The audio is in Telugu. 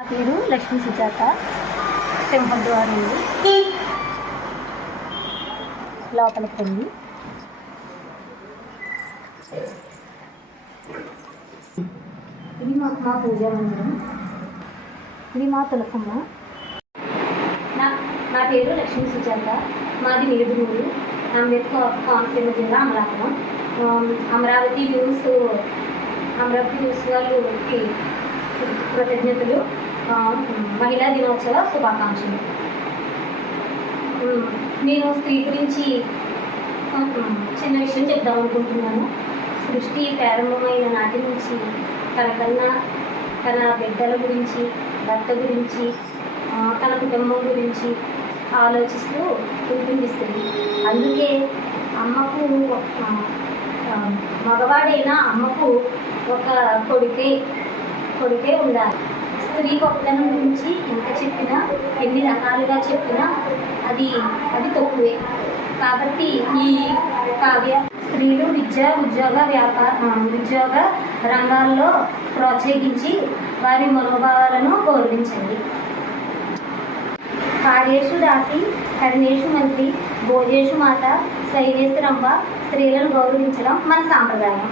నా పేరు లక్ష్మీ సుజాత సింహద్వారం నుండి. లోపలికి వెళ్ళి ఇది మా మా పూజా మందిరం. ఇది మా తులసమ్మ. నా నా పేరు లక్ష్మీ సుజాత. మాది నిడుగురు అంబేద్కర్ కోనసీమ జిల్లా అమలాపురం. అమరావతి న్యూస్ అమరావతి న్యూస్ వాళ్ళకి కృతజ్ఞతలు. మహిళా దినోత్సవ శుభాకాంక్షలు. నేను స్త్రీ గురించి చిన్న విషయం చెప్దాం అనుకుంటున్నాను. సృష్టి ప్రారంభమైన నాటి నుంచి తన కన్నా తన బిడ్డల గురించి భర్త గురించి తన కుటుంబం గురించి ఆలోచిస్తూ ఉంటుంది స్త్రీ. అందుకే అమ్మకు మగవాడైనా మగవాడైన అమ్మకు ఒక కొడుకే కొడుకే ఉండాలి. స్త్రీ గొప్పతనం గురించి ఎంత చెప్పినా ఎన్ని రకాలుగా చెప్పినా అది అది తక్కువే. కాబట్టి ఈ కావ్య స్త్రీలు విద్య ఉద్యోగ వ్యాపార ఉద్యోగ రంగాల్లో ప్రోత్సహించి వారి మనోభావాలను గౌరవించండి. కార్యేషు దాసి కర్ణేషు మంత్రి భోజేషు మాత శైలేశ్వరంబ స్త్రీలను గౌరవించడం మన సాంప్రదాయం.